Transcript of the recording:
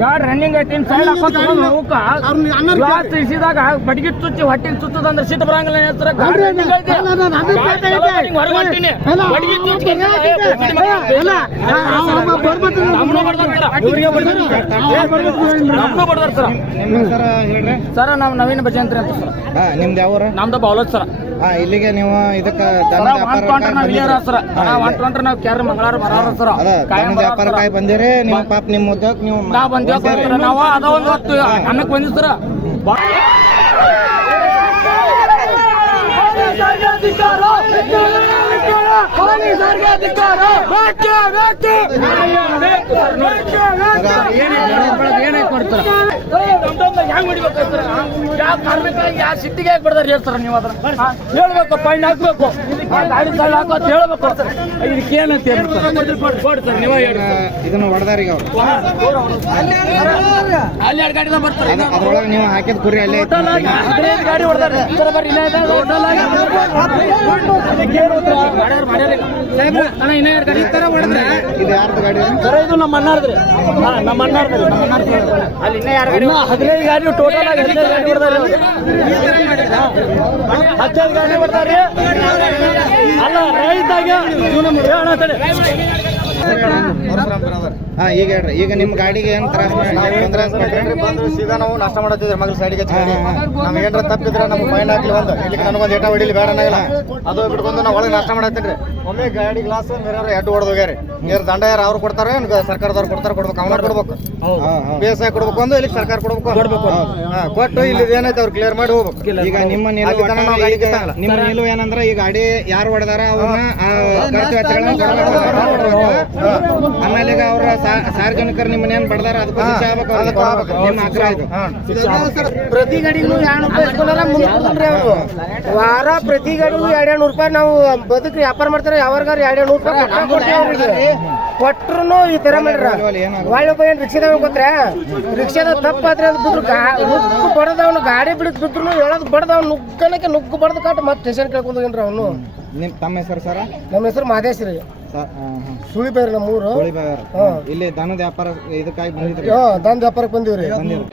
ಗಾಡಿ ರನ್ನಿಂಗ್ ಐತಿ side ಹಾಕೋತ ಹೋಗಕ್ಕ glass ಇಸಿದಾಗ ಬಡಗಿ ಚುಚ್ಚಿ ಹೊಟ್ಟಿಗೆ ಚುಚ್ಚದಂದ್ರೆ ಸಿಟ್ಟು ಬರಂಗಿಲ್ಲ ಹೆಸರು ಗಾಡಿ ರನ್ನಿಂಗ್ ಐತಿ ಗಾಡಿ ಚಲೋ ಮಾಡಿ ಹೊರಗ್ ಹೊಂಟೀನಿ. ಬಡಗಿ ಚುಚ್ಚಿ ಏ, ಬುದ್ಧಿ ಮಗ. ನಮ್ನು ಬಡ್ದಾರ ಸರ. ನಾವು ನವೀನ್ ಭಜಂತ್ರಿ ಅಂತ ಸರ್ ನಿಮ್ದು ಯಾವ? ನಮ್ದು ಬಾವಲತ್ ಸರ ಹಾ ಇಲ್ಲಿಗೆ ನೀವು ಇದಕ್ಕೆ ದನದ ನಾವ್ ಇಲ್ಲಿಯರ ಸರ ಹಾ, ಇಲ್ಲೇ. ನಾವ್ ಕ್ಯಾರ ಮಂಗಳಾರ ಬರಾರ ಸರ ಅದ ಕಾಯಂ ದನದ ವ್ಯಾಪಾರಕ್ಕಾಗಿ ಬಂದಿರಿ ನಿಮ್ಮ ಪಾಪ ನಿಮ್ಮ ಉದ್ಯೋಗ ನೀವು ಬಂದೇವ್ ನಾವು ಅದ ಒಂದ್ ಹೊತ್ತು ಅನ್ನಕ್ ಬಂದಿವ್ ಸರ ಯಾವ ಸಿಟ್ಟಿಗೆ ಯಾಕೆ ಬಿಡ್ದಾರ ಹೇಳ್ತಾರ ನೀವು ಅದ್ರ ಹೇಳ್ಬೇಕು ಫೈನ್ ಹಾಕ್ಬೇಕು ಆ ಗಾಡಿ ಸಾಲ ಹಾಕೋ ಅಂತ ಹೇಳ್ಬೇಕು ಸರ್ ಏನಂತ ಹೇಳ್ತಾರೆ ನೀವ ಹೇಳಿ ಇದನ್ನ ಹೊಡೆದಾರಿಗೆ ಅವ್ರು ಅಲ್ಲಿ ಎರಡು ಗಾಡಿದ ಬರ್ತಾರೆ ಅದ- ಅದ್ರೊಳಗೆ ನೀವು ಹಾಕಿದ ಕುರಿ ಅಲ್ಲೇ ಐತಿ. ಟೋಟಲ್ ಆಗಿ ಹದಿನೈದು ಗಾಡಿ ಹೊಡೆದಾರೆ ಬರ್ರಿ ಇದೆ ಟೋಟಲ್ ಆಗಿ ಮಾಡ್ಯಾರ ಮಾಡ್ಯಾರ ಈಗ. ಅಣ್ಣ ಇನ್ನ ಎರಡು ಗಾಡಿ ಈ ತರ ಹೊಡೆದ್ರೆ? ಇದು ಯಾರ್ದು ಗಾಡಿ ಇದು? ಸರ್ ಇದು ನಮ್ಮ ಅಣ್ಣಾರ್ದ್ರಿ ಹಾ ನಮ್ಮ ಅಣ್ಣಾರ್ದ್ರಿ ನಮ್ಮ ಅಣ್ಣಾರ್ದ್ರಿ ಅಲ್ಲಿ ಇನ್ನ ಎರಡು ಗಾಡಿ ಹದಿನೈದು ಗಾಡಿ ಟೋಟಲ್ ಆಗಿ ಹದಿನೈದು ಗಾಡಿ ಹೊಡೆದಾರೆ ಹದಿನೈದು ಗಾಡಿ ಹೊಡೆದಾರೆ. ಅಲ್ಲ ರೈತಾಗ ಜೀವನ ಮಾಡಿ ಅಣ್ಣ ತಡಿ. ಹಾ ಈಗ ಹೇಳ್ರಿ. ಈಗ ನಿಮ್ ಗಾಡಿಗೆ ಏನ್ ತ್ರಾಸ ಬಂದ್ರೆ ಸೀದಾ ನಾವು ನಾಷ್ಟ ಮಾಡತ್ತಿದ್ರೆ ಮಗಳ ಸೈಡ್ಗೆ ನಮ್ಗೆ ಏನಾರ ತಪ್ಪಿದ್ರೆ ನಮ್ಗೆ ಫೈನ್ ಹಾಕ್ಲಿ ಒಂದು. ಇಲ್ಲಿ ನನಗೊಂದು ಏಟ ಹೊಡಿಲಿ ಬೇಡ ಅನ್ನಂಗಿಲ್ಲ ಅದು ಬಿಟ್ಕೊಂಡು ನಾವು ಒಳಗೆ ನಾಷ್ಟ ಮಾಡತ್ತೀನಿ ಒಮ್ಮೆ ಗಾಡಿ ಗ್ಲಾಸ್ ಮೇರೆ ಎಡ್ ಹೊಡೆದು ಹೋಗ್ಯಾರಿ. ನೀರು ದಂಡ ಯಾರು ಅವ್ರು ಕೊಡ್ತಾರೆ ಸರ್ಕಾರದವ್ರು ಕೊಡ್ತಾರೆ ಕೊಡ್ಬೇಕು ಅವನ ಕೊಡ್ಬೇಕು. ಪಿ ಎಸ್ ಐ ಕೊಡ್ಬೇಕು ಅಂದ್ರೆ ಇಲ್ಲಿ ಸರ್ಕಾರ ಕೊಡ್ಬೇಕು ಹಾ, ಕೊಟ್ಟು ಇಲ್ಲಿ ಏನೈತೆ ಅವ್ರು ಕ್ಲಿಯರ್ ಮಾಡಿ ಹೋಗ್ಬೇಕು. ಈಗ ನಿಮ್ಮ. ನಿಮ್ಮ ನಿಲುವು ಏನಂದ್ರ ಈ ಗಾಡಿ ಯಾರು ಹೊಡೆದಾರ ಅವ್ರನ್ನ ಆಮೇಲೆ ಈಗ ಅವ್ರ ಸಾರ್ವಜನಿಕರು ನಿಮ್ಮನ್ನ ಏನ್ ಬಡದಾರ ಅದಕ್ಕೂ. ನಿಮ್ಮ ಆಗ್ರಹ ಇದು ಪ್ರತಿ ಗಡಿಗೂ ಎರಡು ರೂಪಾಯಿ ಇಸ್ಕೊಂಡಾರ ಕೊಡ್ತಾನ್ರಿ ವಾರ ಪ್ರತಿ ಗಡಿಗೂ ಎರಡ್ ನೂರು ರೂಪಾಯಿ ನಾವು ಬದುಕು ವ್ಯಾಪಾರ ಮಾಡ್ತಾರೆ ಯಾವಾಗಾರ ಎರಡ್ ನೂರು ರೂಪಾಯಿ ಕಟ್ಟ ಕೊಡ್ತೀವಿ ಅವ್ರಿಗೆ ಕೊಟ್ರು ಈ ತರ ಮಾಡ್ರ ಒಳ್ಳೆ ಒಬ್ಬ ಏನ್ ರಿಕ್ಷಾದಾಗ ಗೊತ್ತ್ರ ರಿಕ್ಷಾದ ತಪ್ಪಾದ್ರೆ ಅದು ಬಿದ್ರು ಗಾ- ನುಗ್ಗು ಬಡದ ಅವ್ನು ಗಾಡಿ ಬಿಡದ್ ಬಿದ್ರು ಹೇಳೋದು ಬಡದ ಅವ್ನು ನುಗ್ಗನಕ್ಕೆ ನುಗ್ಗು ಬಡದ ಕಾಟ ಮತ್ತೆ ಸ್ಟೇಷನ್ ಕೇಳ್ಕೊಂಡು ಹೋಗಿನ್ರಿ ಅವನು ನಿಮ್ ತಮ್ಮ ಹೆಸರು ಸರ ನಮ್ಮ ಹೆಸರು ಮಾದೇಶ್ರಿ ರೀ ಸುಳಿ ಬೇರೆ ನಮ್ಮ ಊರು ಹಾ. ಇಲ್ಲಿ ದನದ ವ್ಯಾಪಾರ ಇದಕ್ಕಾಗಿ ಬಂದಿದ್ರಿ? ದನದ ವ್ಯಾಪಾರಕ್ಕೆ ಬಂದಿವ್ರಿ. ಬಂದಿರಿ